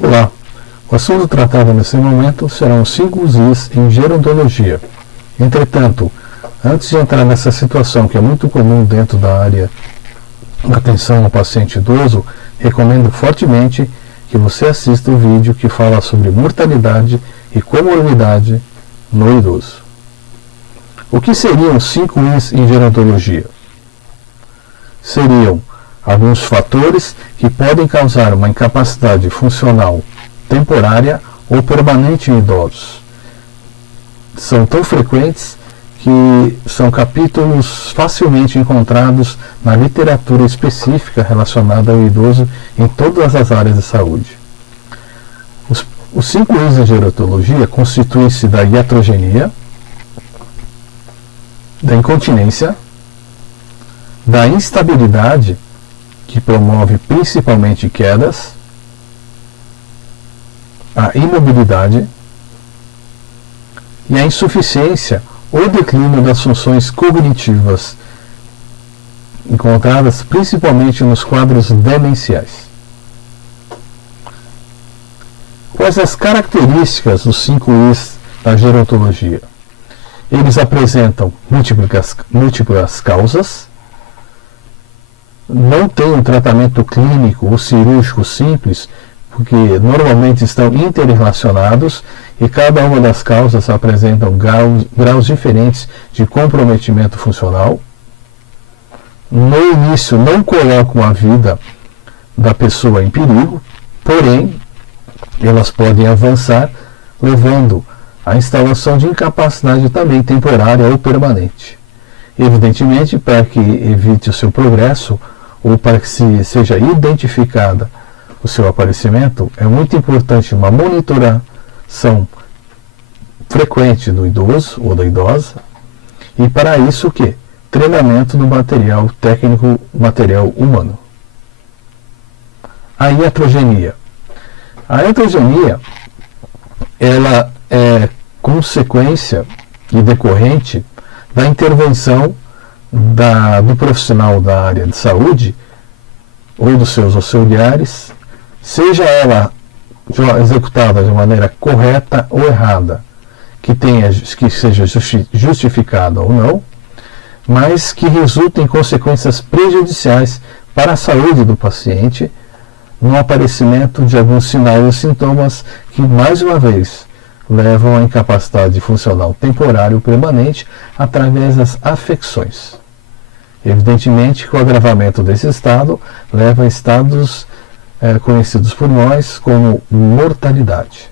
Olá, o assunto tratado nesse momento serão os 5 Is em gerontologia. Entretanto, antes de entrar nessa situação que é muito comum dentro da área da atenção ao paciente idoso, recomendo fortemente que você assista o vídeo que fala sobre mortalidade e comorbidade no idoso. O que seriam os 5 Is em gerontologia? Seriam alguns fatores que podem causar uma incapacidade funcional temporária ou permanente em idosos. São tão frequentes que são capítulos facilmente encontrados na literatura específica relacionada ao idoso em todas as áreas de saúde. Os 5 Is em gerontologia constituem-se da iatrogenia, da incontinência, da instabilidade, que promove principalmente quedas, a imobilidade e a insuficiência ou declínio das funções cognitivas, encontradas principalmente nos quadros demenciais. Quais as características dos 5 Is da gerontologia? Eles apresentam múltiplas causas, não tem um tratamento clínico ou cirúrgico simples, porque normalmente estão interrelacionados e cada uma das causas apresentam graus diferentes de comprometimento funcional. No início não colocam a vida da pessoa em perigo, porém elas podem avançar, levando à instalação de incapacidade também temporária ou permanente. Evidentemente, para que evite o seu progresso, ou para que seja identificada o seu aparecimento, é muito importante uma monitoração frequente do idoso ou da idosa, e para isso o quê? Treinamento do material técnico, material humano. A iatrogenia. A iatrogenia, ela é consequência e decorrente da intervenção do profissional da área de saúde ou dos seus auxiliares, seja ela executada de maneira correta ou errada, que seja justificada ou não, mas que resulte em consequências prejudiciais para a saúde do paciente, no aparecimento de alguns sinais e sintomas que, mais uma vez, levam à incapacidade funcional temporária ou permanente através das afecções. Evidentemente que o agravamento desse estado leva a estados conhecidos por nós como mortalidade.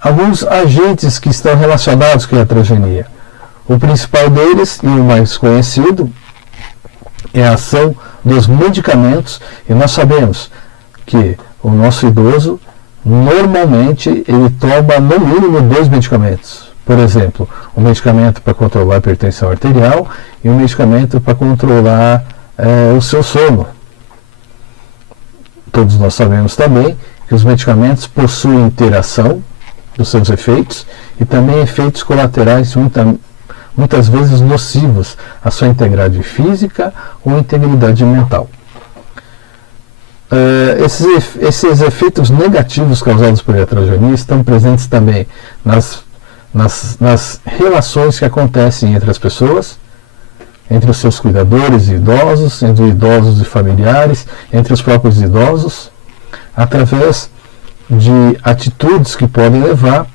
Alguns agentes que estão relacionados com a iatrogenia. O principal deles, e o mais conhecido, é a ação dos medicamentos, e nós sabemos que o nosso idoso normalmente ele toma no mínimo 2 medicamentos. Por exemplo, um medicamento para controlar a hipertensão arterial e um medicamento para controlar o seu sono. Todos nós sabemos também que os medicamentos possuem interação dos seus efeitos e também efeitos colaterais muitas vezes nocivos à sua integridade física ou integridade mental. Esses efeitos negativos causados por iatrogenia estão presentes também nas relações que acontecem entre as pessoas, entre os seus cuidadores e idosos, entre idosos e familiares, entre os próprios idosos, através de atitudes que podem levar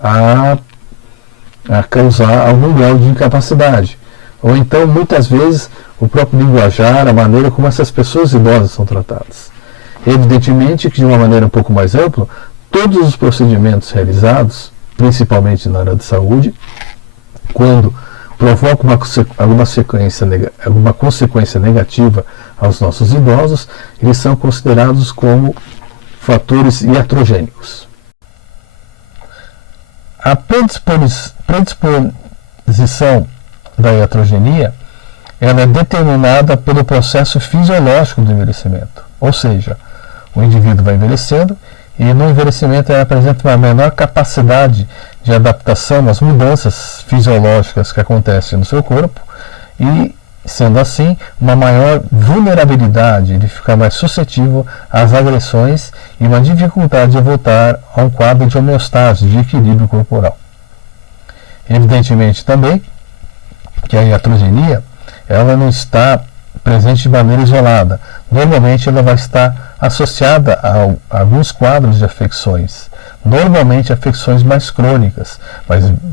a causar algum grau de incapacidade. Ou então, muitas vezes, o próprio linguajar, a maneira como essas pessoas idosas são tratadas. Evidentemente que, de uma maneira um pouco mais ampla, todos os procedimentos realizados, principalmente na área de saúde, quando provocam alguma consequência negativa aos nossos idosos, eles são considerados como fatores iatrogênicos. A predisposição da iatrogenia ela é determinada pelo processo fisiológico do envelhecimento, ou seja, o indivíduo vai envelhecendo e no envelhecimento ele apresenta uma menor capacidade de adaptação às mudanças fisiológicas que acontecem no seu corpo e sendo assim uma maior vulnerabilidade, ele fica mais suscetível às agressões e uma dificuldade de voltar a um quadro de homeostase, de equilíbrio corporal. Evidentemente também que a iatrogenia ela não está presente de maneira isolada. Normalmente ela vai estar associada a alguns quadros de afecções, normalmente afecções mais crônicas,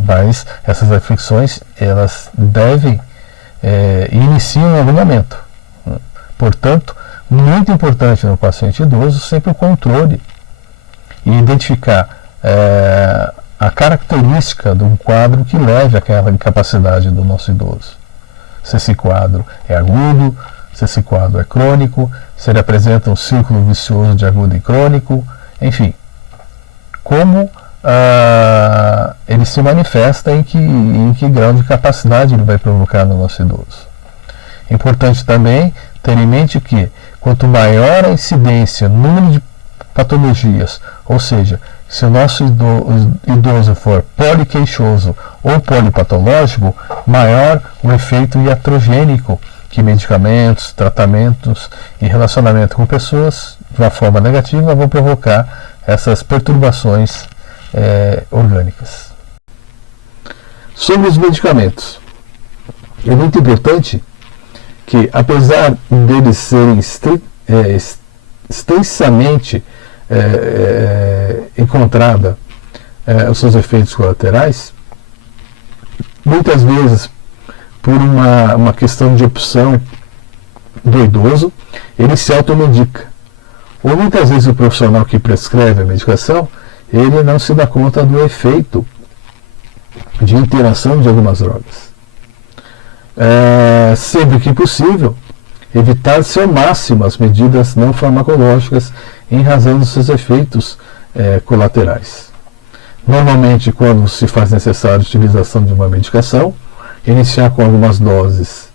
mas essas afecções elas devem iniciam em algum momento. Portanto, muito importante no paciente idoso sempre o controle e identificar a característica de um quadro que leve àquela incapacidade do nosso idoso. Se esse quadro é agudo, se esse quadro é crônico, se ele apresenta um círculo vicioso de agudo e crônico, enfim, como ele se manifesta em que grau de capacidade ele vai provocar no nosso idoso. Importante também ter em mente que quanto maior a incidência, número de patologias, ou seja, se o nosso idoso for poliqueixoso ou polipatológico, maior o efeito iatrogênico que medicamentos, tratamentos e relacionamento com pessoas de uma forma negativa vão provocar essas perturbações orgânicas. Sobre os medicamentos, é muito importante que, apesar deles serem extensamente encontrada os seus efeitos colaterais, muitas vezes por uma questão de opção do idoso, ele se automedica. Ou muitas vezes o profissional que prescreve a medicação, ele não se dá conta do efeito de interação de algumas drogas. Sempre que possível, evitar-se ao máximo as medidas não farmacológicas em razão dos seus efeitos colaterais. Normalmente, quando se faz necessária a utilização de uma medicação, iniciar com algumas doses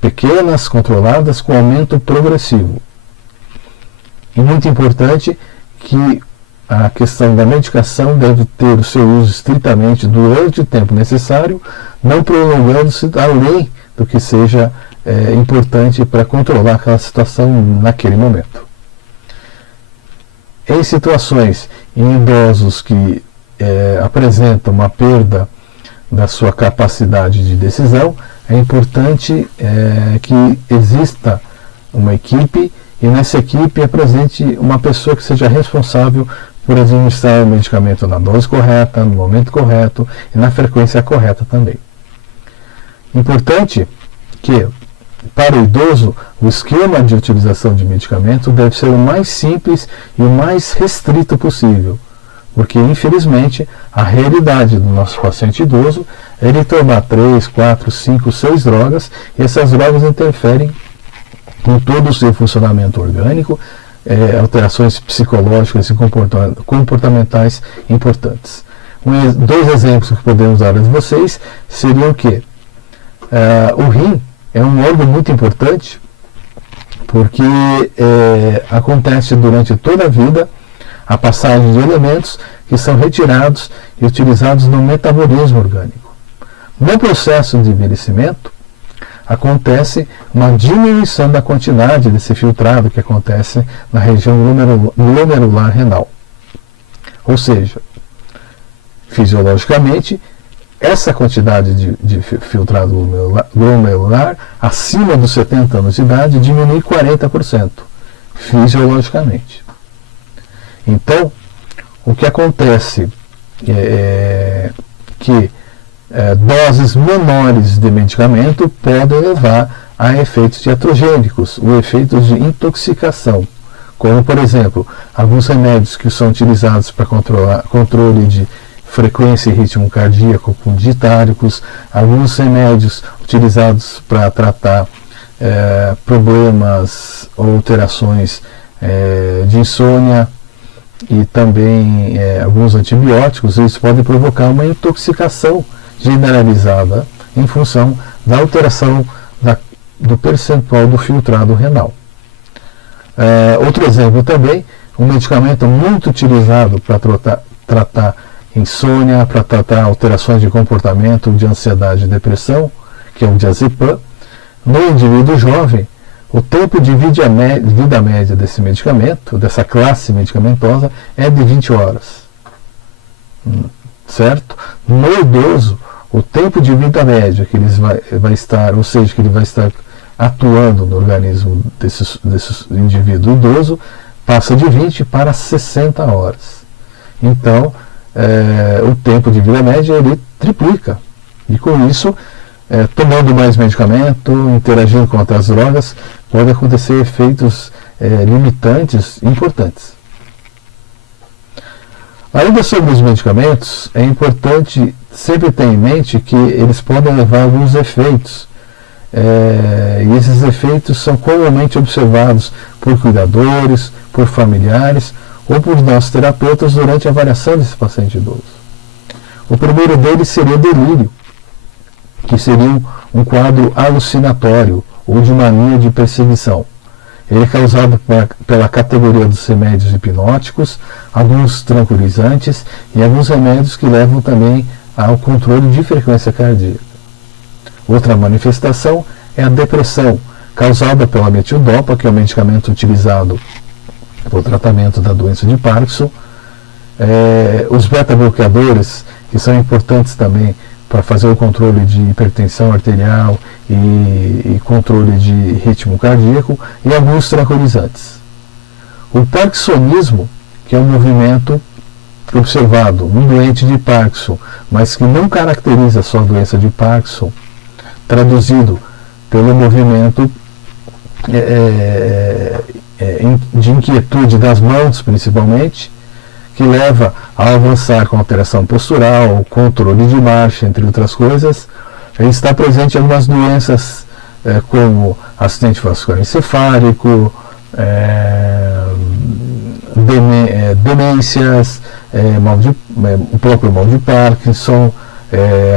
pequenas, controladas, com aumento progressivo. E muito importante que a questão da medicação deve ter o seu uso estritamente durante o tempo necessário, não prolongando-se além do que seja importante para controlar aquela situação naquele momento. Em situações em idosos que apresentam uma perda da sua capacidade de decisão, é importante que exista uma equipe e nessa equipe é presente uma pessoa que seja responsável por administrar o medicamento na dose correta, no momento correto e na frequência correta também. Importante que, para o idoso, o esquema de utilização de medicamento deve ser o mais simples e o mais restrito possível, porque, infelizmente, a realidade do nosso paciente idoso é ele tomar 3, 4, 5, 6 drogas e essas drogas interferem com todo o seu funcionamento orgânico, alterações psicológicas e comportamentais importantes. Dois exemplos que podemos dar a vocês seriam que o rim é um órgão muito importante porque acontece durante toda a vida a passagem de elementos que são retirados e utilizados no metabolismo orgânico. No processo de envelhecimento, acontece uma diminuição da quantidade desse filtrado que acontece na região glomerular renal. Ou seja, fisiologicamente, essa quantidade de filtrado glomerular acima dos 70 anos de idade diminui 40%, fisiologicamente. Então, o que acontece é que doses menores de medicamento podem levar a efeitos iatrogênicos, ou efeitos de intoxicação, como, por exemplo, alguns remédios que são utilizados para controle de frequência e ritmo cardíaco com ditáricos, alguns remédios utilizados para tratar problemas ou alterações de insônia, e também alguns antibióticos, eles podem provocar uma intoxicação generalizada em função da alteração do percentual do filtrado renal. Outro exemplo também, um medicamento muito utilizado para tratar insônia, para tratar alterações de comportamento de ansiedade e depressão, que é o diazepam, no indivíduo jovem, o tempo de vida média desse medicamento, dessa classe medicamentosa, é de 20 horas. Certo? No idoso, o tempo de vida média que ele vai estar, ou seja, que ele vai estar atuando no organismo desse indivíduo idoso, passa de 20 para 60 horas. Então, o tempo de vida média ele triplica. E com isso, tomando mais medicamento, interagindo com outras drogas, pode acontecer efeitos limitantes importantes. Ainda sobre os medicamentos, é importante sempre ter em mente que eles podem levar a alguns efeitos. E esses efeitos são comumente observados por cuidadores, por familiares ou por nossos terapeutas durante a avaliação desse paciente idoso. O primeiro deles seria o delírio, que seria um quadro alucinatório ou de mania de perseguição. Ele é causado pela categoria dos remédios hipnóticos, alguns tranquilizantes e alguns remédios que levam também ao controle de frequência cardíaca. Outra manifestação é a depressão, causada pela metildopa, que é o medicamento utilizado para o tratamento da doença de Parkinson. Os beta-bloqueadores, que são importantes também para fazer o controle de hipertensão arterial e controle de ritmo cardíaco, e alguns tranquilizantes. O parkinsonismo, que é um movimento observado num doente de Parkinson, mas que não caracteriza só a doença de Parkinson, traduzido pelo movimento de inquietude das mãos, principalmente, que leva a avançar com alteração postural, controle de marcha, entre outras coisas. Ele está presente em algumas doenças como acidente vascular encefálico, demências, o próprio mal de Parkinson,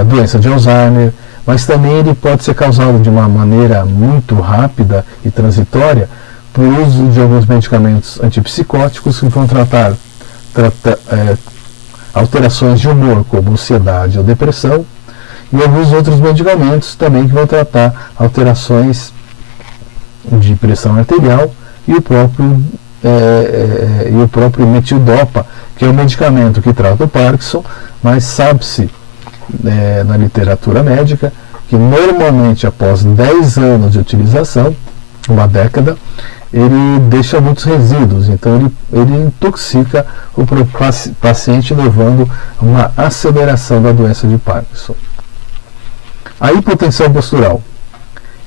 a doença de Alzheimer, mas também ele pode ser causado de uma maneira muito rápida e transitória por uso de alguns medicamentos antipsicóticos que vão tratar alterações de humor, como ansiedade ou depressão, e alguns outros medicamentos também que vão tratar alterações de pressão arterial e o próprio metildopa, que é um medicamento que trata o Parkinson, mas sabe-se na literatura médica que normalmente após 10 anos de utilização, uma década, ele deixa muitos resíduos, então ele intoxica o paciente, levando a uma aceleração da doença de Parkinson. A hipotensão postural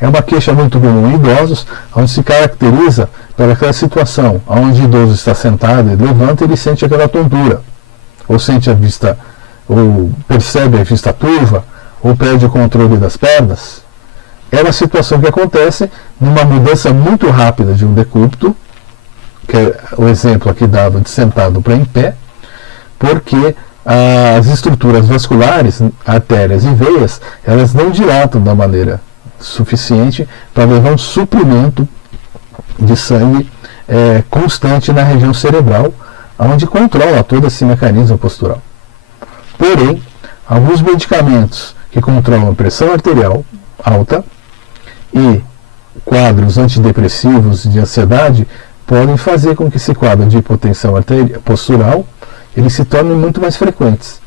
é uma queixa muito comum em idosos, onde se caracteriza pelaquela situação onde o idoso está sentado e levanta e ele sente aquela tontura, ou sente a vista, ou percebe a vista turva, ou perde o controle das pernas. É uma situação que acontece numa mudança muito rápida de um decúbito, que é o exemplo aqui dado de sentado para em pé, porque as estruturas vasculares, artérias e veias, elas não dilatam da maneira suficiente para levar um suprimento de sangue constante na região cerebral, onde controla todo esse mecanismo postural. Porém, alguns medicamentos que controlam a pressão arterial alta e quadros antidepressivos de ansiedade podem fazer com que esse quadro de hipotensão postural eles se tornem muito mais frequentes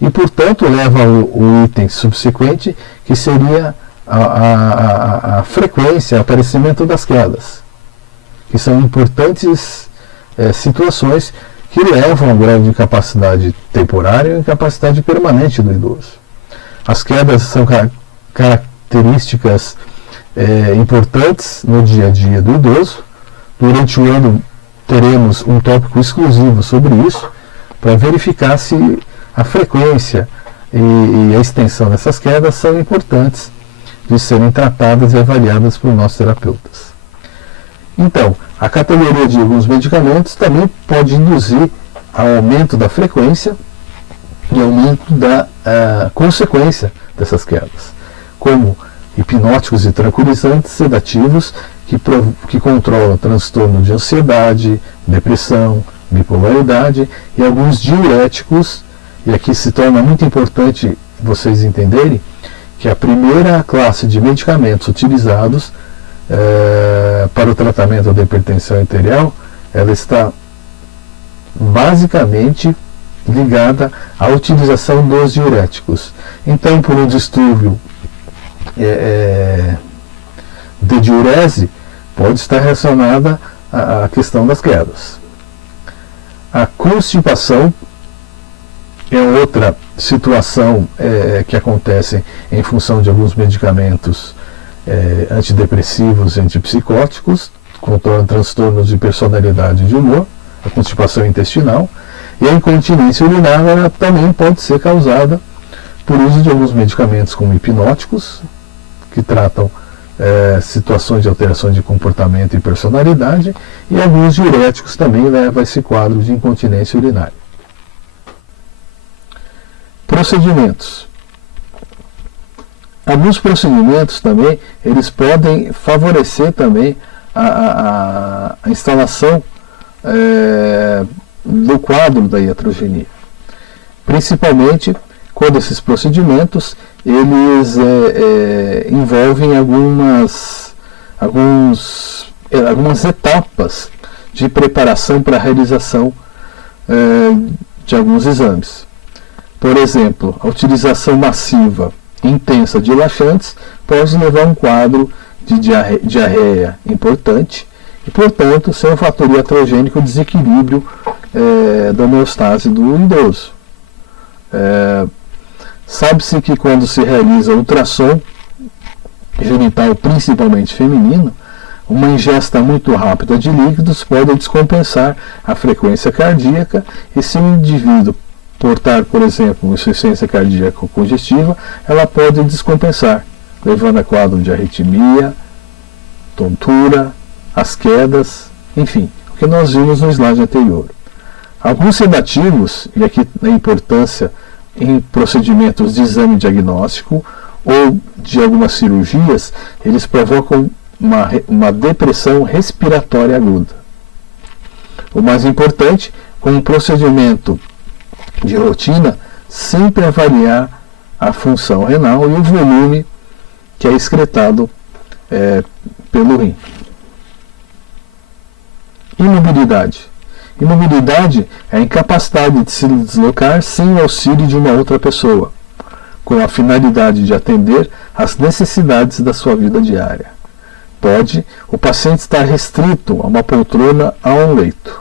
e, portanto, leva o item subsequente, que seria a frequência, o aparecimento das quedas, que são importantes situações que levam ao grau de incapacidade temporária e incapacidade permanente do idoso. As quedas são características importantes no dia a dia do idoso. Durante o ano teremos um tópico exclusivo sobre isso, para verificar se a frequência e a extensão dessas quedas são importantes de serem tratadas e avaliadas por nossos terapeutas. Então, a categoria de alguns medicamentos também pode induzir ao aumento da frequência e aumento da consequência dessas quedas, como hipnóticos e tranquilizantes sedativos que controlam o transtorno de ansiedade, depressão, bipolaridade, e alguns diuréticos, e aqui se torna muito importante vocês entenderem que a primeira classe de medicamentos utilizados para o tratamento da hipertensão arterial, ela está basicamente ligada à utilização dos diuréticos. Então, por um distúrbio de diurese, pode estar relacionada à questão das quedas. A constipação é outra situação que acontece em função de alguns medicamentos antidepressivos e antipsicóticos, com transtornos de personalidade e de humor, a constipação intestinal, e a incontinência urinária ela também pode ser causada por uso de alguns medicamentos como hipnóticos, que tratam situações de alteração de comportamento e personalidade, e alguns diuréticos também levam a esse quadro de incontinência urinária. Procedimentos. Alguns procedimentos também, eles podem favorecer também a instalação do quadro da iatrogenia. Principalmente quando esses procedimentos eles envolvem algumas etapas de preparação para a realização de alguns exames. Por exemplo, a utilização massiva intensa de laxantes pode levar a um quadro de diarreia importante e, portanto, ser um fator iatrogênico desequilíbrio da homeostase do idoso. Sabe-se que quando se realiza ultrassom genital, principalmente feminino, uma ingesta muito rápida de líquidos pode descompensar a frequência cardíaca, e se o indivíduo portar, por exemplo, insuficiência cardíaca congestiva, ela pode descompensar, levando a quadro de arritmia, tontura, as quedas, enfim, o que nós vimos no slide anterior. Alguns sedativos, e aqui a importância em procedimentos de exame diagnóstico ou de algumas cirurgias, eles provocam uma depressão respiratória aguda. O mais importante, com um procedimento de rotina, sempre avaliar a função renal e o volume que é excretado pelo rim. Imobilidade. Imobilidade é a incapacidade de se deslocar sem o auxílio de uma outra pessoa, com a finalidade de atender às necessidades da sua vida diária. Pode o paciente estar restrito a uma poltrona ou a um leito.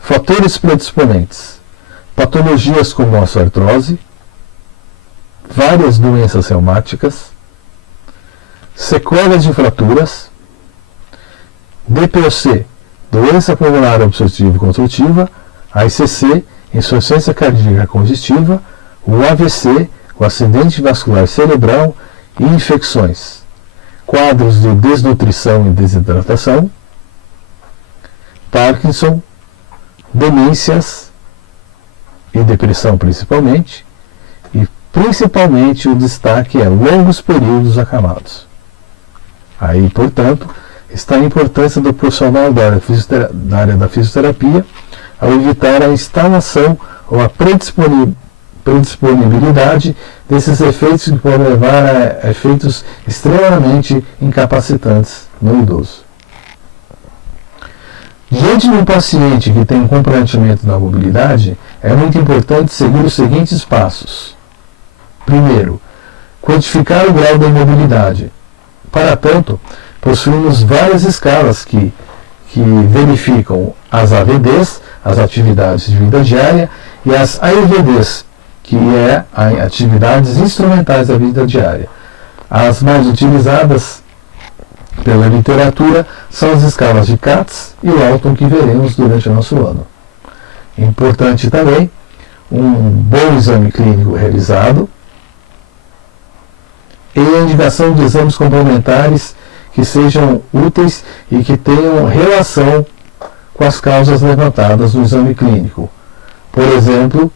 Fatores predisponentes. Patologias como a osteoartrose, várias doenças reumáticas, sequelas de fraturas, DPOC, doença pulmonar obstrutiva construtiva, a ICC, insuficiência cardíaca congestiva, o AVC, o acidente vascular cerebral e infecções, quadros de desnutrição e desidratação, Parkinson, demências e depressão principalmente, e principalmente o destaque é longos períodos acamados. Aí, portanto, está a importância do profissional da área da fisioterapia ao evitar a instalação ou a predisponibilidade desses efeitos que podem levar a efeitos extremamente incapacitantes no idoso. Diante de um paciente que tem um comprometimento na mobilidade, é muito importante seguir os seguintes passos. Primeiro, quantificar o grau da imobilidade. Para tanto, possuímos várias escalas que verificam as AVDs, as atividades de vida diária, e as AIVDs, que é atividades instrumentais da vida diária. As mais utilizadas pela literatura são as escalas de Katz e Lawton, que veremos durante o nosso ano. Importante também um bom exame clínico realizado e a indicação de exames complementares que sejam úteis e que tenham relação com as causas levantadas no exame clínico. Por exemplo,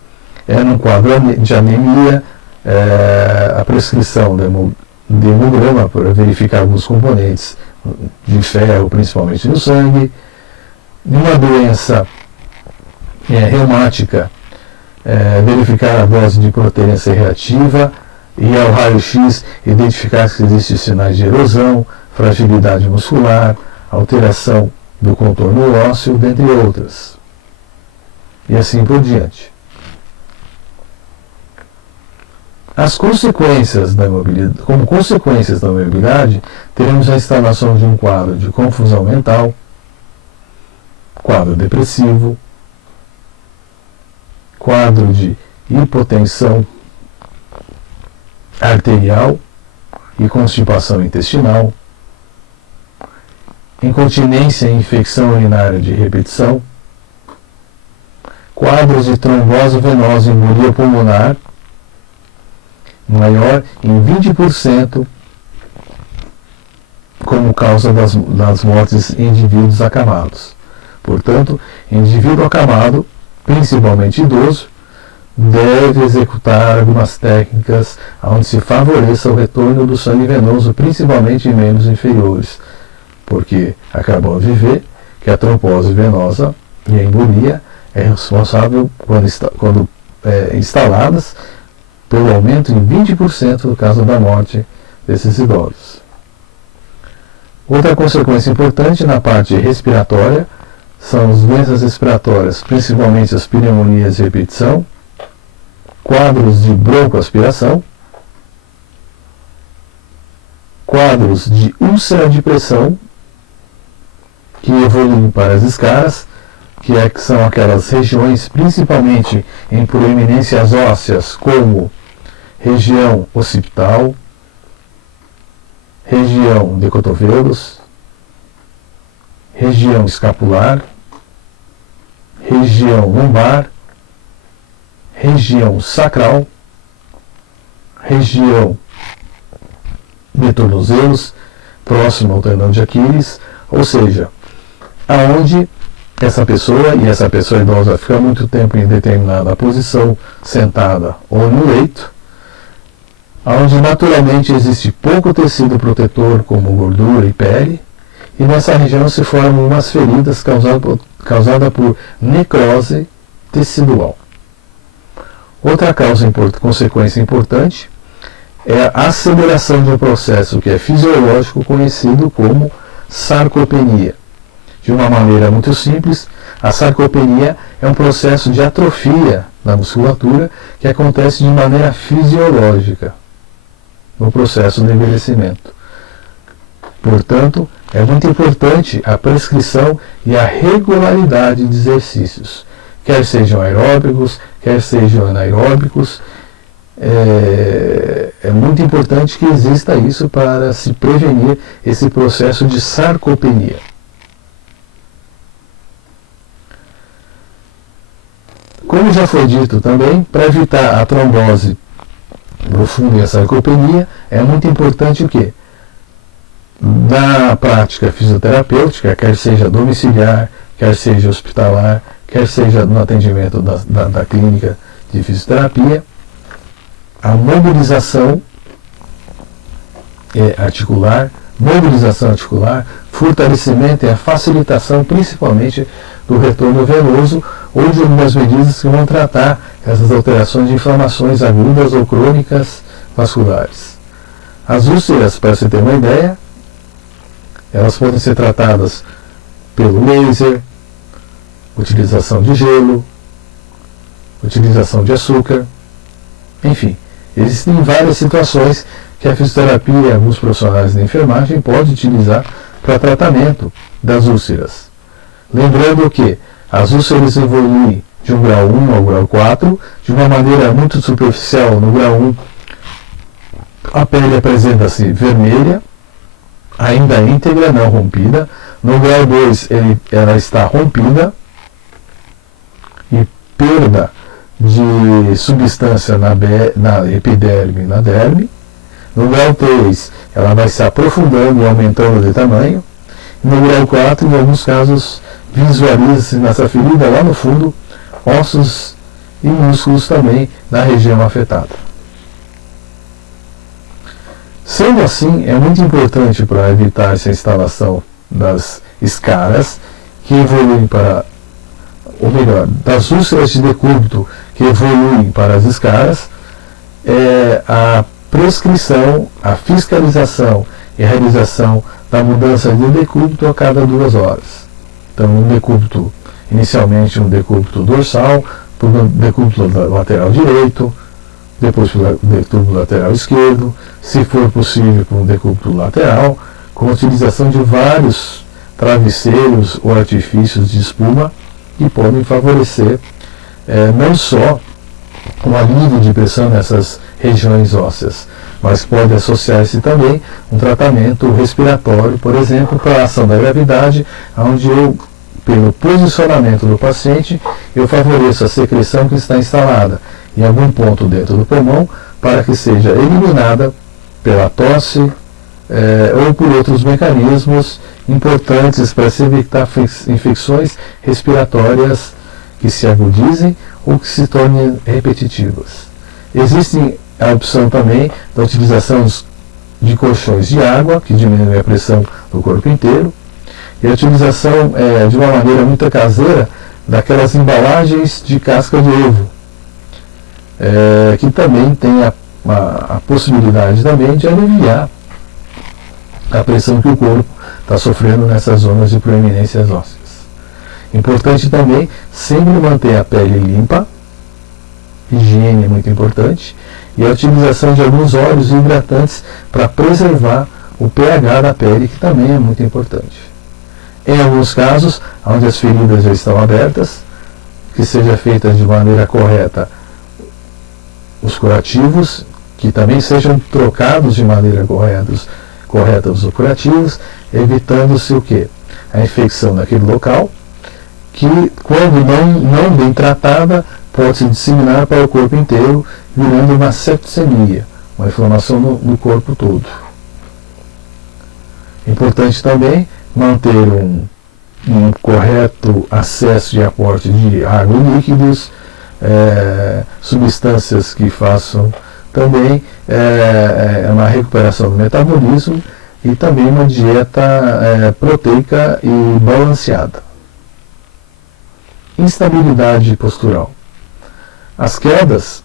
no quadro de anemia, a prescrição de hemograma para verificar alguns componentes de ferro, principalmente no sangue. Numa doença reumática, verificar a dose de proteína C reativa, e ao raio-x identificar se existem sinais de erosão, fragilidade muscular, alteração do contorno ósseo, dentre outras. E assim por diante. As consequências da imobilidade, como consequências da imobilidade, teremos a instalação de um quadro de confusão mental, quadro depressivo, quadro de hipotensão arterial e constipação intestinal, incontinência e infecção urinária de repetição, quadros de trombose venosa e embolia pulmonar maior em 20% como causa das mortes em indivíduos acamados. Portanto, indivíduo acamado, principalmente idoso, deve executar algumas técnicas onde se favoreça o retorno do sangue venoso, principalmente em membros inferiores, porque acabou de ver que a trombose venosa e a embolia é responsável, quando instaladas, pelo aumento em 20% no caso da morte desses idosos. Outra consequência importante na parte respiratória são as doenças respiratórias, principalmente as pneumonias de repetição, quadros de broncoaspiração, quadros de úlcera de pressão, que evoluem para as escaras, que são aquelas regiões, principalmente em proeminências ósseas, como região occipital, região de cotovelos, região escapular, região lombar, região sacral, região de tornozelos, próximo ao tendão de Aquiles, ou seja, aonde essa pessoa idosa fica muito tempo em determinada posição, sentada ou no leito, onde naturalmente existe pouco tecido protetor como gordura e pele, e nessa região se formam umas feridas causadas por necrose tecidual. Outra consequência importante é a aceleração de um processo que é fisiológico conhecido como sarcopenia. De uma maneira muito simples, a sarcopenia é um processo de atrofia da musculatura que acontece de maneira fisiológica no processo de envelhecimento. Portanto, é muito importante a prescrição e a regularidade de exercícios, quer sejam aeróbicos, quer sejam anaeróbicos. É muito importante que exista isso para se prevenir esse processo de sarcopenia. Como já foi dito também, para evitar a trombose profunda e a sarcopenia, é muito importante o quê? Na prática fisioterapêutica, quer seja domiciliar, quer seja hospitalar, quer seja no atendimento da clínica de fisioterapia, a mobilização articular, fortalecimento e a facilitação, principalmente do retorno venoso, ou de algumas medidas que vão tratar essas alterações de inflamações agudas ou crônicas vasculares. As úlceras, para você ter uma ideia, elas podem ser tratadas pelo laser, utilização de gelo, utilização de açúcar, enfim, existem várias situações que a fisioterapia e alguns profissionais da enfermagem podem utilizar para tratamento das úlceras. Lembrando que as úlceras evoluem de um grau 1 ao grau 4, de uma maneira muito superficial. No grau 1, a pele apresenta-se vermelha, ainda íntegra, não rompida. No grau 2, ela está rompida e perda de substância na epiderme e na derme. No grau 3, ela vai se aprofundando e aumentando de tamanho. No grau 4, em alguns casos, visualiza-se nessa ferida lá no fundo ossos e músculos também na região afetada. Sendo assim, é muito importante para evitar essa instalação das escaras que evoluem para, ou melhor, das úlceras de decúbito que evoluem para as escaras, a prescrição, a fiscalização e a realização da mudança de decúbito a cada 2 horas. Então, um decúbito, inicialmente um decúbito dorsal, por um decúbito lateral direito, depois por um decúbito lateral esquerdo, se for possível por um decúbito lateral, com a utilização de vários travesseiros ou artifícios de espuma que podem favorecer não só um alívio de pressão nessas regiões ósseas, mas pode associar-se também um tratamento respiratório, por exemplo, para a ação da gravidade, onde eu, pelo posicionamento do paciente, eu favoreço a secreção que está instalada em algum ponto dentro do pulmão para que seja eliminada pela tosse ou por outros mecanismos importantes para se evitar infecções respiratórias que se agudizem ou que se tornem repetitivas. Existe a opção também da utilização de colchões de água, que diminuem a pressão do corpo inteiro, e a utilização de uma maneira muito caseira daquelas embalagens de casca de ovo, que também tem a possibilidade também de aliviar a pressão que o corpo está sofrendo nessas zonas de proeminências ósseas. Importante também sempre manter a pele limpa, higiene é muito importante, e a utilização de alguns óleos hidratantes para preservar o pH da pele, que também é muito importante. Em alguns casos, onde as feridas já estão abertas, que seja feita de maneira correta os curativos, que também sejam trocados de maneira correta os curativos, evitando-se o quê? A infecção naquele local, que quando não bem tratada, pode se disseminar para o corpo inteiro, virando uma septicemia, uma inflamação no corpo todo. Importante também manter um correto acesso e aporte de água e líquidos, substâncias que façam também uma recuperação do metabolismo e também uma dieta proteica e balanceada. Instabilidade postural. As quedas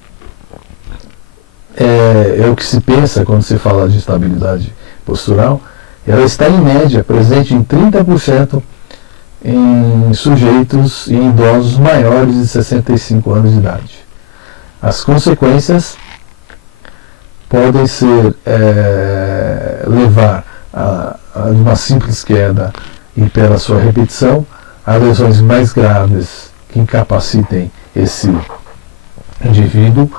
é o que se pensa quando se fala de instabilidade postural. Ela está em média presente em 30% em sujeitos e idosos maiores de 65 anos de idade. As consequências podem ser levar a uma simples queda e pela sua repetição a lesões mais graves que incapacitem esse indivíduo.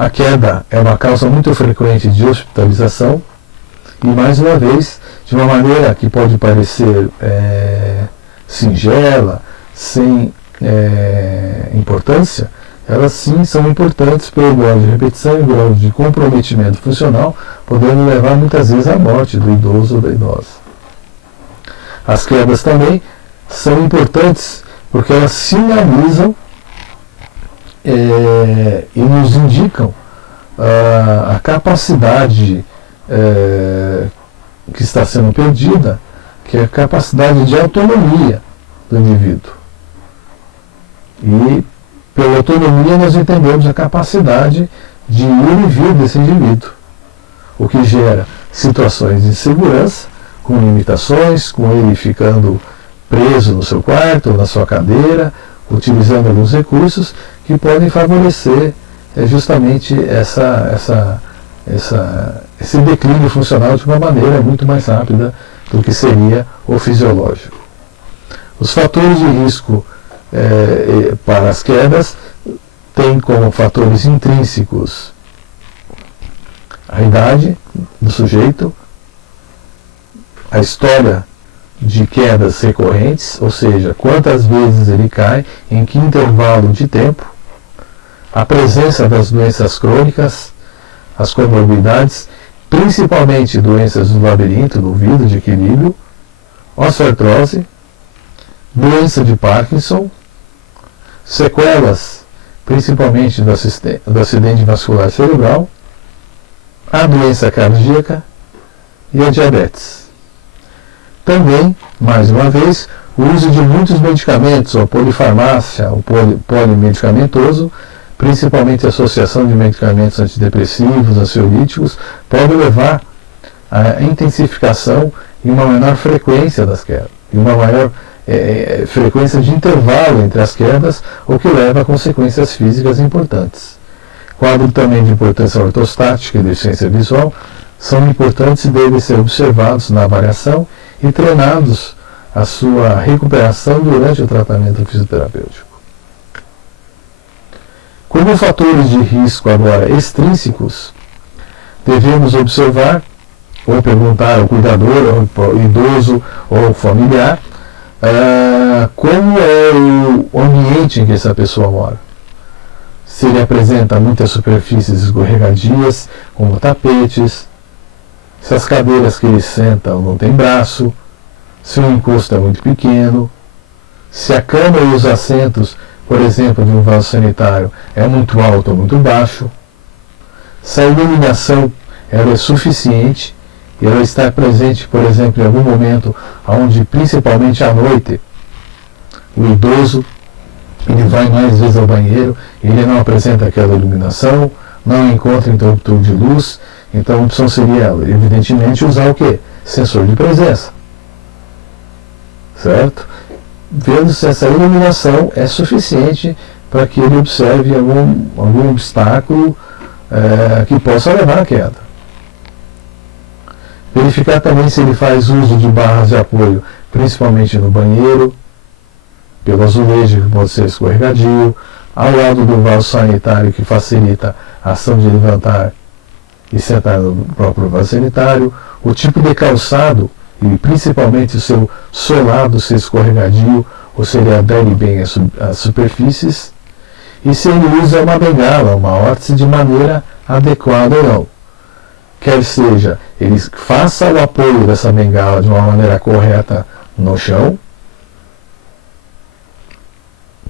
A queda é uma causa muito frequente de hospitalização e, mais uma vez, de uma maneira que pode parecer singela, sem importância, elas sim são importantes pelo grau de repetição e grau de comprometimento funcional, podendo levar muitas vezes à morte do idoso ou da idosa. As quedas também são importantes porque elas sinalizam e nos indicam a capacidade que está sendo perdida, que é a capacidade de autonomia do indivíduo. E pela autonomia nós entendemos a capacidade de ir e vir desse indivíduo, o que gera situações de insegurança, com limitações, com ele ficando preso no seu quarto ou na sua cadeira, utilizando alguns recursos que podem favorecer justamente esse declínio funcional de uma maneira muito mais rápida do que seria o fisiológico. Os fatores de risco para as quedas têm como fatores intrínsecos a idade do sujeito, a história de quedas recorrentes, ou seja, quantas vezes ele cai, em que intervalo de tempo, a presença das doenças crônicas, as comorbidades, principalmente doenças do labirinto, do ouvido, de equilíbrio, osteoartrose, doença de Parkinson, sequelas, principalmente do acidente vascular cerebral, a doença cardíaca e a diabetes. Também, mais uma vez, o uso de muitos medicamentos, ou polifarmácia, ou polimedicamentoso, principalmente a associação de medicamentos antidepressivos, ansiolíticos, pode levar à intensificação e uma menor frequência das quedas, e uma maior frequência de intervalo entre as quedas, o que leva a consequências físicas importantes. Quadro também de importância ortostática e deficiência visual são importantes e devem ser observados na avaliação e treinados a sua recuperação durante o tratamento fisioterapêutico. Como fatores de risco agora extrínsecos, devemos observar ou perguntar ao cuidador, ao idoso ou ao familiar, como é o ambiente em que essa pessoa mora. Se ele apresenta muitas superfícies escorregadias, como tapetes, se as cadeiras que ele senta não tem braço, se o encosto é muito pequeno, se a cama e os assentos, por exemplo, de um vaso sanitário, é muito alto ou muito baixo, se a iluminação ela é suficiente e ela está presente, por exemplo, em algum momento onde, principalmente à noite, o idoso ele vai mais vezes ao banheiro, ele não apresenta aquela iluminação, não encontra interruptor de luz, então a opção seria, evidentemente, usar o quê? Sensor de presença. Certo? Vendo se essa iluminação é suficiente para que ele observe algum obstáculo que possa levar à queda. Verificar também se ele faz uso de barras de apoio, principalmente no banheiro, pelo azulejo que pode ser escorregadio, ao lado do vaso sanitário que facilita a ação de levantar e sentar no próprio vaso sanitário, o tipo de calçado e principalmente o seu solado ser escorregadio ou se ele adere bem às superfícies, e se ele usa uma bengala, uma órtese de maneira adequada ou não. Quer seja, ele faça o apoio dessa bengala de uma maneira correta no chão,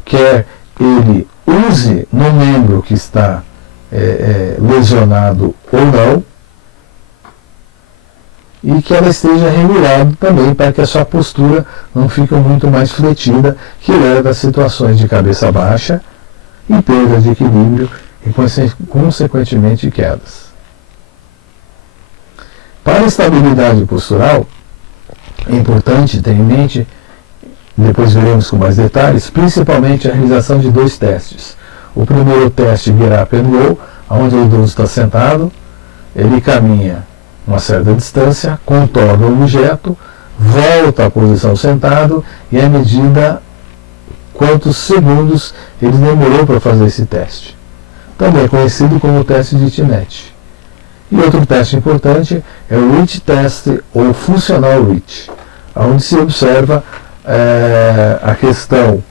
quer ele use no membro que está lesionado ou não, e que ela esteja regulada também para que a sua postura não fique muito mais fletida, que leva a situações de cabeça baixa e perda de equilíbrio e consequentemente quedas. Para a estabilidade postural, é importante ter em mente, depois veremos com mais detalhes, principalmente a realização de 2 testes. O primeiro teste Get Up and Go, onde o idoso está sentado, ele caminha uma certa distância, contorna o objeto, volta à posição sentado e à medida quantos segundos ele demorou para fazer esse teste. Também é conhecido como o teste de TINET. E outro teste importante é o Reach Test ou Funcional Reach, onde se observa a questão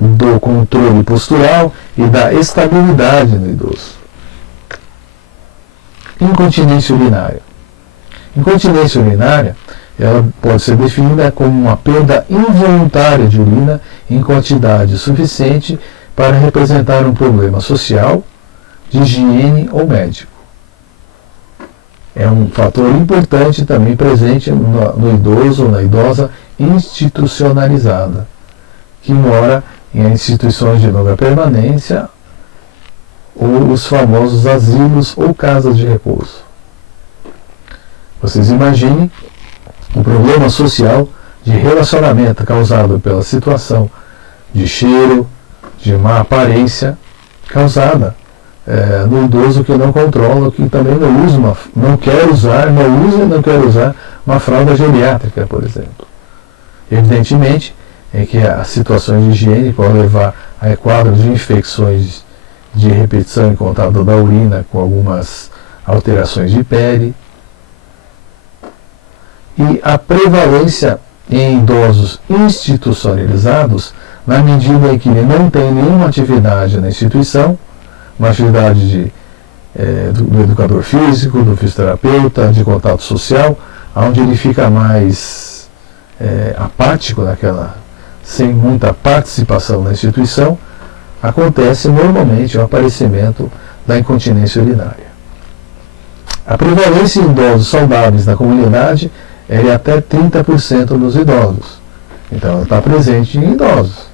do controle postural e da estabilidade no idoso. Incontinência urinária. Incontinência urinária ela pode ser definida como uma perda involuntária de urina em quantidade suficiente para representar um problema social, de higiene ou médico. É um fator importante também presente no idoso ou na idosa institucionalizada, que mora em instituições de longa permanência ou os famosos asilos ou casas de repouso. Vocês imaginem um problema social de relacionamento causado pela situação de cheiro, de má aparência, causada no idoso que não controla, que também não quer usar uma fralda geriátrica, por exemplo. Evidentemente, é que as situações de higiene podem levar a quadros de infecções de repetição e contato da urina com algumas alterações de pele. E a prevalência em idosos institucionalizados, na medida em que ele não tem nenhuma atividade na instituição, uma atividade do educador físico, do fisioterapeuta, de contato social, onde ele fica mais apático sem muita participação na instituição, acontece normalmente o aparecimento da incontinência urinária. A prevalência em idosos saudáveis na comunidade é até 30% nos idosos. Então ela está presente em idosos.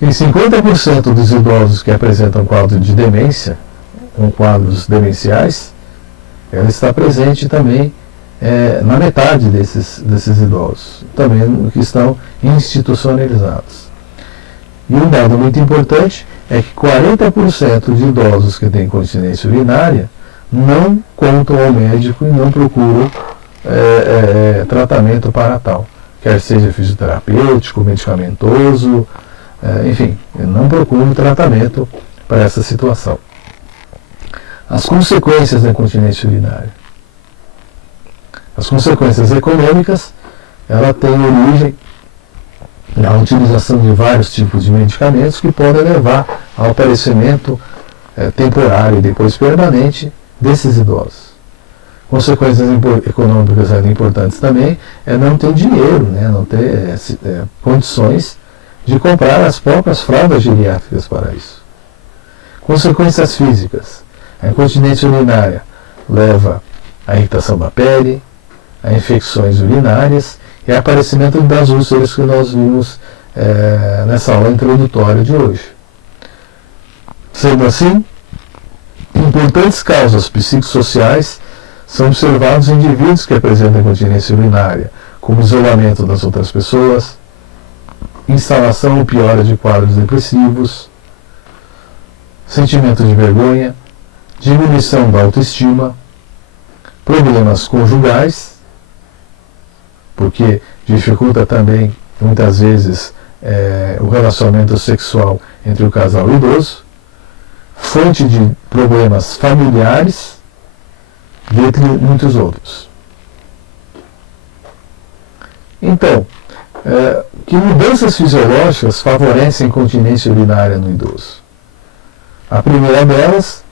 Em 50% dos idosos que apresentam quadro de demência, com quadros demenciais, ela está presente também na metade desses idosos, também que estão institucionalizados. E um dado muito importante é que 40% de idosos que têm incontinência urinária não contam ao médico e não procuram tratamento para tal, quer seja fisioterapêutico, medicamentoso, enfim, não procuram tratamento para essa situação. As consequências da incontinência urinária. As consequências econômicas, ela tem origem na utilização de vários tipos de medicamentos que podem levar ao aparecimento temporário e depois permanente desses idosos. Consequências econômicas importantes também é não ter dinheiro, né, não ter condições de comprar as próprias fraldas geriátricas para isso. Consequências físicas. A incontinência urinária leva à irritação da pele, a infecções urinárias e ao aparecimento das úlceras que nós vimos nessa aula introdutória de hoje. Sendo assim, importantes causas psicossociais são observados em indivíduos que apresentam incontinência urinária, como isolamento das outras pessoas, instalação ou piora de quadros depressivos, sentimento de vergonha, diminuição da autoestima, problemas conjugais, porque dificulta também, muitas vezes, o relacionamento sexual entre o casal idoso, fonte de problemas familiares, dentre muitos outros. Então, que mudanças fisiológicas favorecem a incontinência urinária no idoso? A primeira delas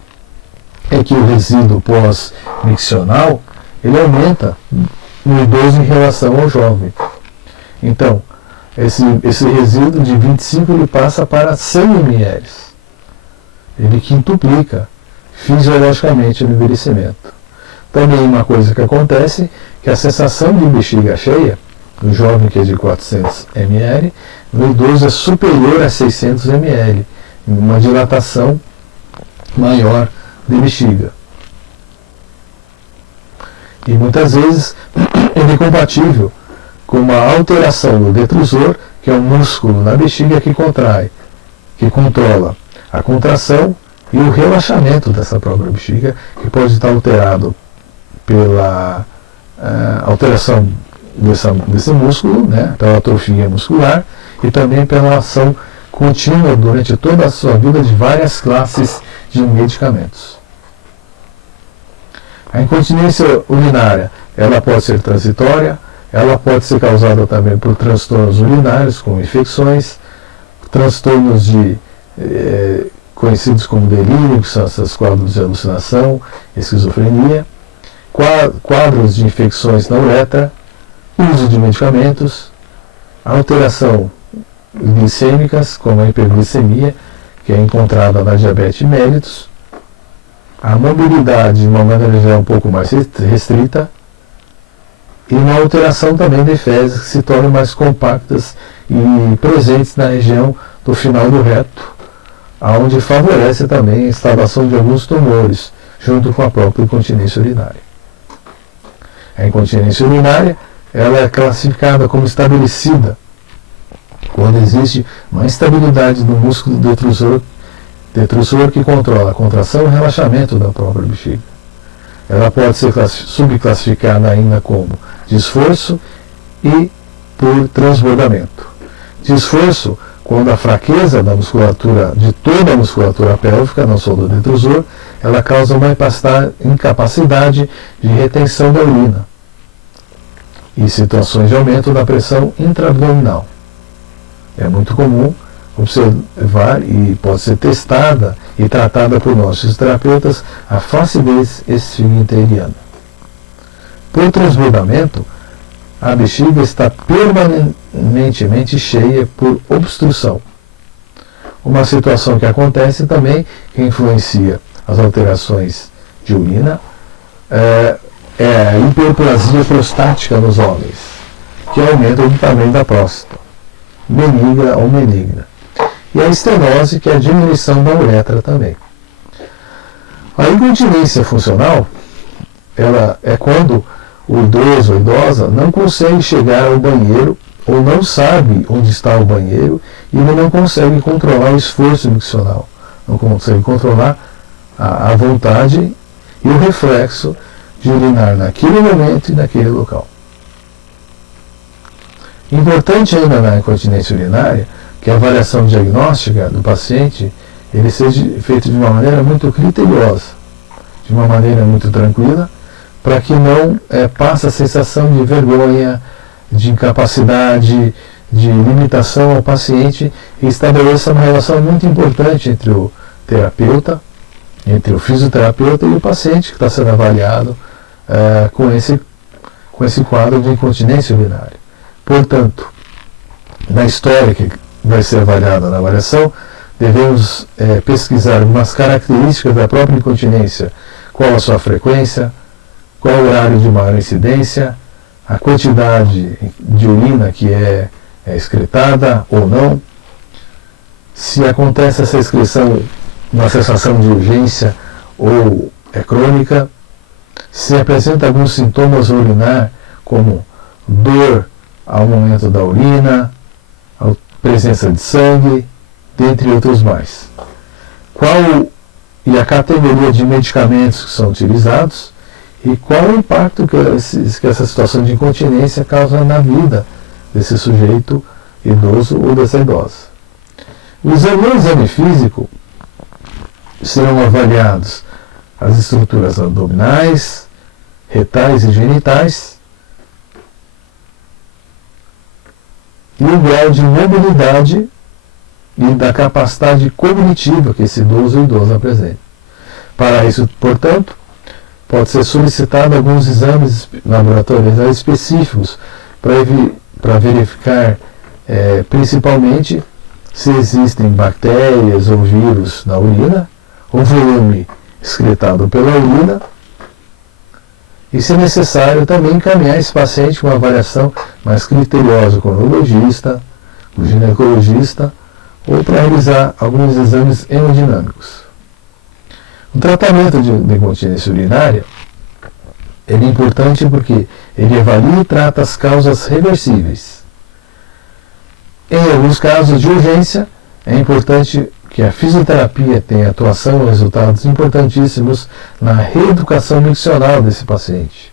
é que o resíduo pós-miccional ele aumenta no idoso em relação ao jovem. Então, esse resíduo de 25 ele passa para 100 ml. Ele quintuplica fisiologicamente no envelhecimento. Também uma coisa que acontece que a sensação de bexiga cheia, no jovem que é de 400 ml, no idoso é superior a 600 ml, uma dilatação maior de bexiga. E muitas vezes ele é compatível com uma alteração do detrusor, que é um músculo na bexiga que contrai, que controla a contração e o relaxamento dessa própria bexiga, que pode estar alterado pela alteração desse músculo, né, pela atrofia muscular e também pela ação contínua durante toda a sua vida de várias classes de medicamentos. A incontinência urinária, ela pode ser transitória, ela pode ser causada também por transtornos urinários, como infecções, transtornos conhecidos como delírio, que são esses quadros de alucinação, esquizofrenia, quadros de infecções na uretra, uso de medicamentos, alteração glicêmicas, como a hiperglicemia, que é encontrada na diabetes mellitus, a mobilidade de uma maneira geral um pouco mais restrita, e uma alteração também de fezes que se tornam mais compactas e presentes na região do final do reto, onde favorece também a instalação de alguns tumores, junto com a própria incontinência urinária. A incontinência urinária ela é classificada como estabelecida quando existe uma instabilidade do músculo detrusor que controla a contração e o relaxamento da própria bexiga. Ela pode ser subclassificada ainda como de esforço e por transbordamento. De esforço, quando a fraqueza da musculatura, de toda a musculatura pélvica, não só do detrusor, ela causa uma incapacidade de retenção da urina e situações de aumento da pressão intraabdominal. É muito comum observar e pode ser testada e tratada por nossos terapeutas a flacidez esfincteriana. Por transbordamento, a bexiga está permanentemente cheia por obstrução. Uma situação que acontece também, que influencia as alterações de urina, é a hiperplasia prostática nos homens, que aumenta o tamanho da próstata, benigna ou maligna. e a estenose, que é a diminuição da uretra também. A incontinência funcional, ela é quando o idoso ou idosa não consegue chegar ao banheiro ou não sabe onde está o banheiro e ele não consegue controlar o esforço miccional, não consegue controlar a vontade e o reflexo de urinar naquele momento e naquele local. Importante ainda na incontinência urinária que a avaliação diagnóstica do paciente ele seja feito de uma maneira muito criteriosa, de uma maneira muito tranquila, para que não passe a sensação de vergonha, de incapacidade, de limitação ao paciente e estabeleça uma relação muito importante entre o terapeuta, entre o fisioterapeuta e o paciente que está sendo avaliado com esse quadro de incontinência urinária. Portanto, na história que vai ser avaliada na avaliação, devemos pesquisar algumas características da própria incontinência, qual a sua frequência, qual o horário de maior incidência, a quantidade de urina que é excretada ou não, se acontece essa excreção uma sensação de urgência ou é crônica, se apresenta alguns sintomas ao urinar, como dor ao momento da urina, a presença de sangue, dentre outros mais. Qual e a categoria de medicamentos que são utilizados e qual o impacto que essa situação de incontinência causa na vida desse sujeito idoso ou dessa idosa. O exame físico serão avaliados as estruturas abdominais, retais e genitais e o grau de mobilidade e da capacidade cognitiva que esse idoso ou idosa apresenta. Para isso, portanto, pode ser solicitado alguns exames laboratoriais específicos para verificar principalmente se existem bactérias ou vírus na urina, o volume excretado pela urina e, se necessário, também encaminhar esse paciente com uma avaliação mais criteriosa com o urologista, o ginecologista ou para realizar alguns exames hemodinâmicos. O tratamento de incontinência urinária ele é importante porque ele avalia e trata as causas reversíveis. Em alguns casos de urgência, é importante que a fisioterapia tenha atuação e resultados importantíssimos na reeducação miccional desse paciente.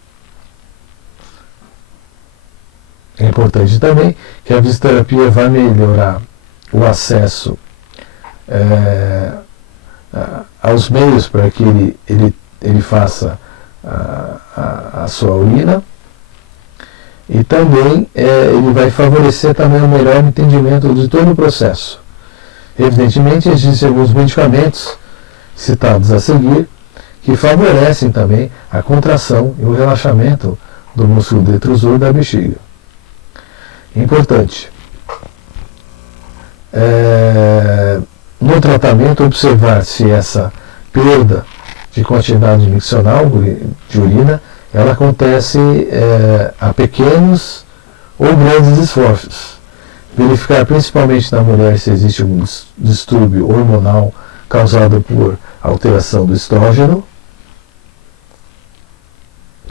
É importante também que a fisioterapia vá melhorar o acesso aos meios para que ele faça a sua urina e também ele vai favorecer também o melhor entendimento de todo o processo. Evidentemente, existem alguns medicamentos citados a seguir que favorecem também a contração e o relaxamento do músculo detrusor da bexiga. Importante. No tratamento, observar se essa perda de quantidade miccional de urina ela acontece a pequenos ou grandes esforços. Verificar principalmente na mulher se existe algum distúrbio hormonal causado por alteração do estrógeno,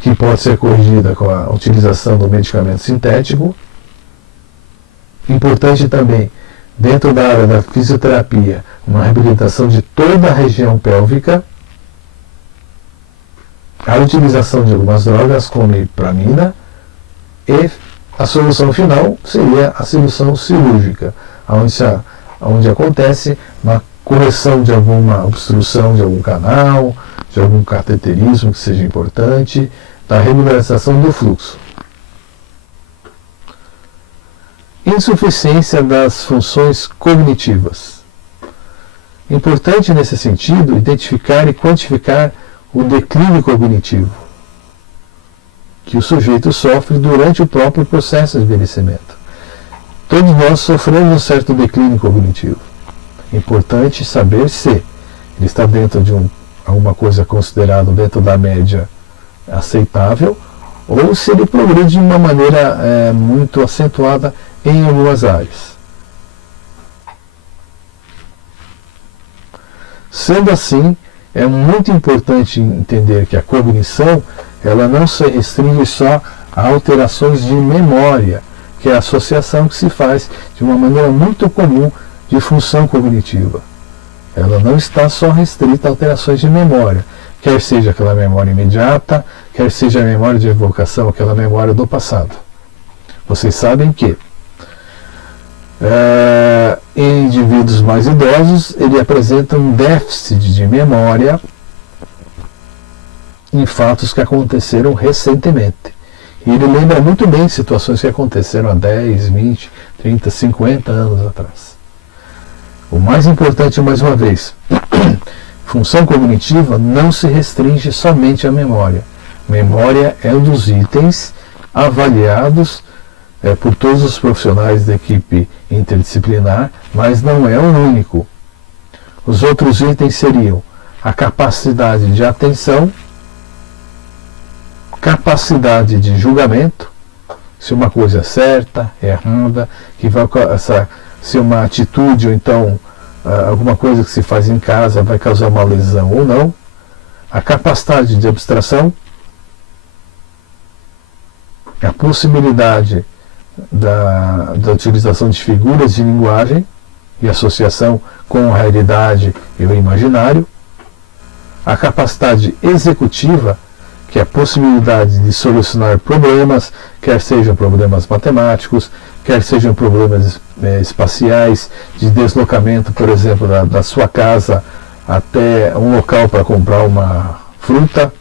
que pode ser corrigida com a utilização do medicamento sintético. Importante também, dentro da área da fisioterapia, uma reabilitação de toda a região pélvica, a utilização de algumas drogas como ipramina e a solução final seria a solução cirúrgica, onde acontece uma correção de alguma obstrução de algum canal, de algum cateterismo que seja importante, da regularização do fluxo. Insuficiência das funções cognitivas. Importante nesse sentido identificar e quantificar o declínio cognitivo que o sujeito sofre durante o próprio processo de envelhecimento. Todos nós sofremos um certo declínio cognitivo. Importante saber se ele está dentro de alguma coisa considerada dentro da média aceitável ou se ele progride de uma maneira muito acentuada em algumas áreas. Sendo assim, é muito importante entender que a cognição ela não se restringe só a alterações de memória, que é a associação que se faz de uma maneira muito comum de função cognitiva. Ela não está só restrita a alterações de memória, quer seja aquela memória imediata, quer seja a memória de evocação, aquela memória do passado. Vocês sabem que em indivíduos mais idosos, ele apresenta um déficit de memória em fatos que aconteceram recentemente. E ele lembra muito bem situações que aconteceram há 10, 20, 30, 50 anos atrás. O mais importante, mais uma vez, função cognitiva não se restringe somente à memória. Memória é um dos itens avaliados por todos os profissionais da equipe interdisciplinar, mas não é o único. Os outros itens seriam a capacidade de atenção, capacidade de julgamento, se uma coisa é certa, errada, se uma atitude ou então alguma coisa que se faz em casa vai causar uma lesão ou não, a capacidade de abstração, a possibilidade da utilização de figuras de linguagem e associação com a realidade e o imaginário, a capacidade executiva, que é a possibilidade de solucionar problemas, quer sejam problemas matemáticos, quer sejam problemas espaciais, de deslocamento, por exemplo, da sua casa até um local para comprar uma fruta,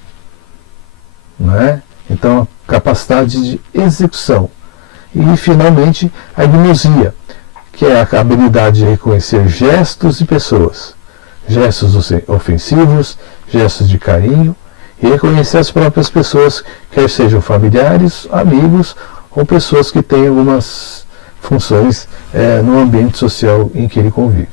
né? Então, a capacidade de execução. E, finalmente, a gnosia, que é a habilidade de reconhecer gestos e pessoas, gestos ofensivos, gestos de carinho, e reconhecer as próprias pessoas, quer sejam familiares, amigos ou pessoas que têm algumas funções no ambiente social em que ele convive.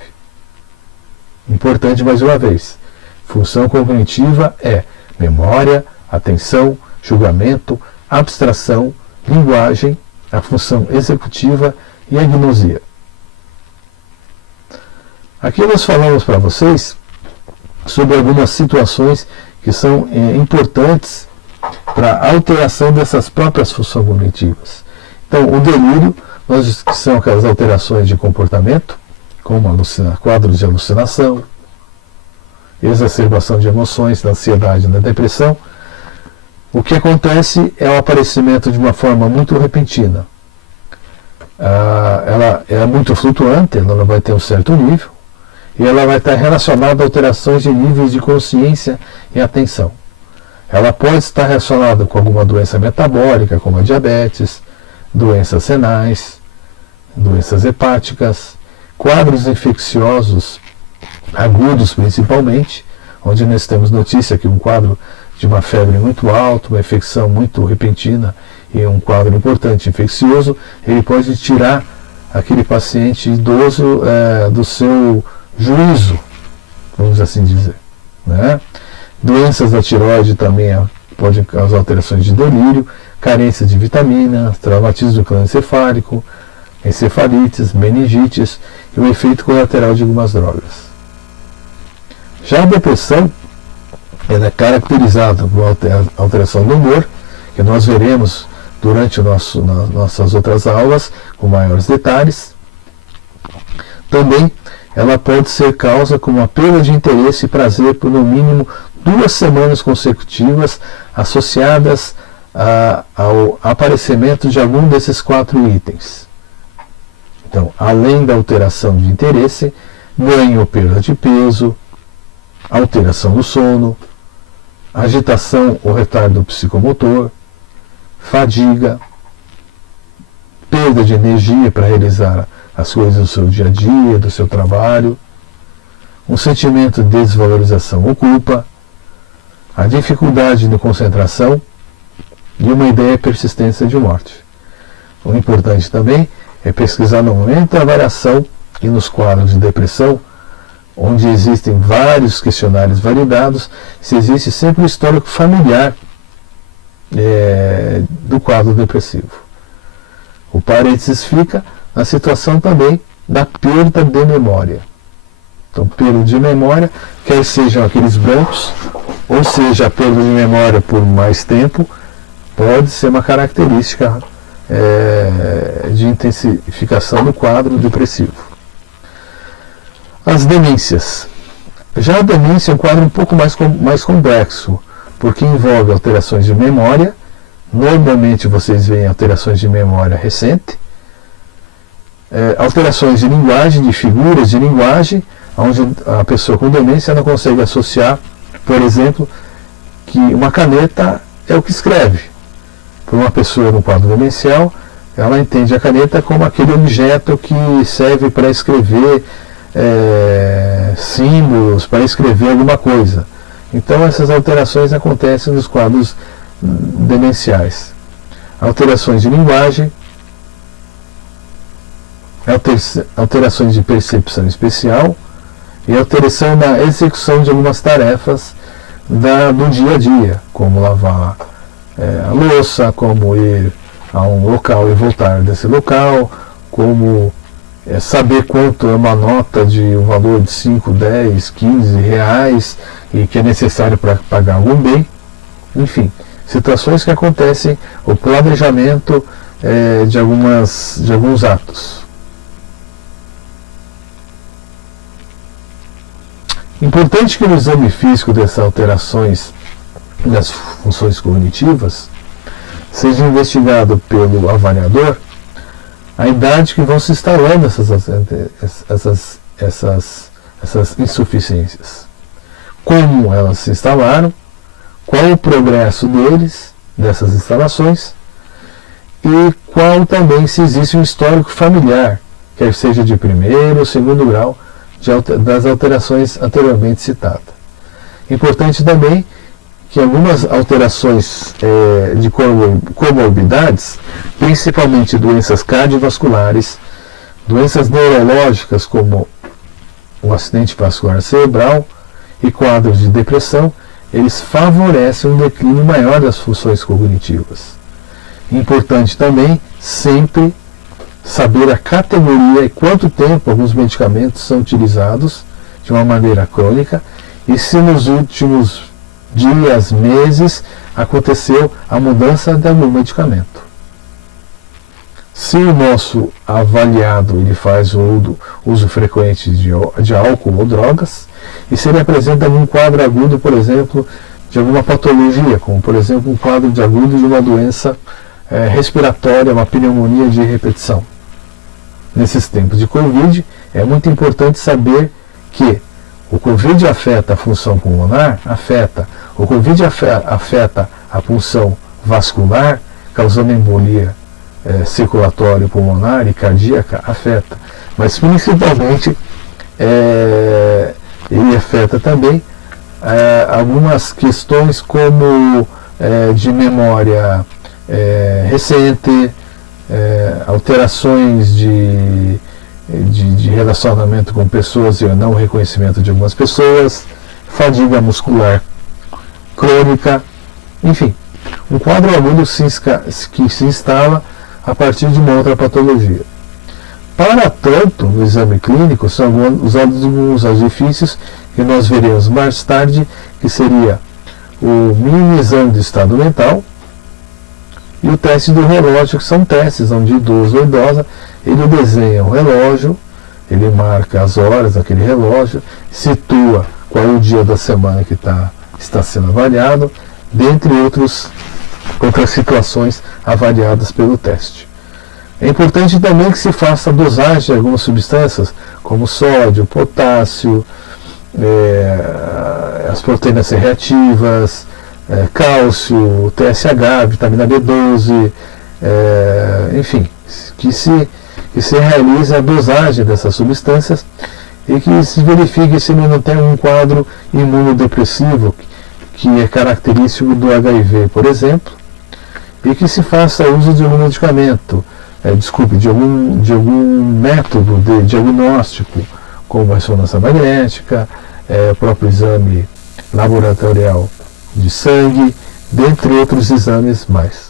Importante mais uma vez, função cognitiva é memória, atenção, julgamento, abstração, linguagem, a função executiva e a gnosia. Aqui nós falamos para vocês sobre algumas situações que são importantes para a alteração dessas próprias funções cognitivas. Então, o delírio, que são aquelas alterações de comportamento, como quadros de alucinação, exacerbação de emoções, da ansiedade e da depressão. O que acontece é o aparecimento de uma forma muito repentina. Ela é muito flutuante, ela não vai ter um certo nível, e ela vai estar relacionada a alterações de níveis de consciência e atenção. Ela pode estar relacionada com alguma doença metabólica, como a diabetes, doenças renais, doenças hepáticas, quadros infecciosos agudos principalmente, onde nós temos notícia que um quadro de uma febre muito alta, uma infecção muito repentina e um quadro importante infeccioso, ele pode tirar aquele paciente idoso do seu juízo, vamos assim dizer, né? Doenças da tireoide também podem causar alterações de delírio, carência de vitaminas, traumatismo do cano encefálico, encefalites, meningites e o efeito colateral de algumas drogas. Já a depressão ela é caracterizada por alteração do humor, que nós veremos durante nossas outras aulas com maiores detalhes. Também ela pode ser causa como uma perda de interesse e prazer por no mínimo 2 semanas consecutivas associadas ao aparecimento de algum desses 4 itens. Então, além da alteração de interesse, ganho ou perda de peso, alteração do sono, agitação ou retardo psicomotor, fadiga, perda de energia para realizar as coisas do seu dia a dia, do seu trabalho, um sentimento de desvalorização ou culpa, a dificuldade de concentração e uma ideia persistência de morte. O importante também é pesquisar no momento da avaliação e nos quadros de depressão, onde existem vários questionários validados, se existe sempre um histórico familiar do quadro depressivo. O parênteses fica na situação também da perda de memória. Então, perda de memória, quer sejam aqueles brancos, ou seja, a perda de memória por mais tempo, pode ser uma característica de intensificação do quadro depressivo. As demências. Já a demência é um quadro um pouco mais complexo, porque envolve alterações de memória. Normalmente vocês veem alterações de memória recente, alterações de linguagem, de figuras de linguagem, onde a pessoa com demência não consegue associar, por exemplo, que uma caneta é o que escreve. Para uma pessoa no quadro demencial, ela entende a caneta como aquele objeto que serve para escrever símbolos, para escrever alguma coisa. Então essas alterações acontecem nos quadros demenciais. Alterações de linguagem, alterações de percepção especial e alteração na execução de algumas tarefas do dia a dia, como lavar a louça, como ir a um local e voltar desse local, como saber quanto é uma nota de um valor de 5, 10, 15 reais e que é necessário para pagar algum bem. Enfim, situações que acontecem, o planejamento de alguns atos. Importante que no exame físico dessas alterações das funções cognitivas seja investigado pelo avaliador a idade que vão se instalando essas insuficiências, como elas se instalaram, qual o progresso dessas instalações e qual também se existe um histórico familiar, quer seja de primeiro ou segundo grau, das alterações anteriormente citadas. Importante também que algumas alterações de comorbidades, principalmente doenças cardiovasculares, doenças neurológicas como o acidente vascular cerebral e quadros de depressão, eles favorecem um declínio maior das funções cognitivas. Importante também sempre saber a categoria e quanto tempo alguns medicamentos são utilizados de uma maneira crônica e se nos últimos dias, meses, aconteceu a mudança de algum medicamento. Se o nosso avaliado ele faz o uso frequente de álcool ou drogas, e se ele apresenta algum quadro agudo, por exemplo, de alguma patologia, como por exemplo um quadro de agudo de uma doença respiratória, uma pneumonia de repetição. Nesses tempos de Covid, é muito importante saber que o Covid afeta a função pulmonar, o Covid afeta a função vascular, causando embolia circulatória pulmonar e cardíaca, afeta. Mas principalmente ele afeta também algumas questões como de memória recente, alterações de relacionamento com pessoas e não reconhecimento de algumas pessoas, fadiga muscular crônica, enfim, um quadro agudo que se instala a partir de uma outra patologia. Para tanto, no exame clínico, são usados alguns artifícios que nós veremos mais tarde, que seria o mini exame do estado mental e o teste do relógio, que são testes onde idoso ou idosa, ele desenha o relógio, ele marca as horas daquele relógio, situa qual é o dia da semana que está sendo avaliado, dentre outras situações avaliadas pelo teste. É importante também que se faça a dosagem de algumas substâncias, como sódio, potássio, as proteínas C reativas, cálcio, TSH, vitamina B12, enfim, que se realize a dosagem dessas substâncias e que se verifique se ele não tem um quadro imunodepressivo que é característico do HIV, por exemplo, e que se faça uso de algum medicamento, de algum método de diagnóstico, como a ressonância magnética, o próprio exame laboratorial de sangue, dentre outros exames mais.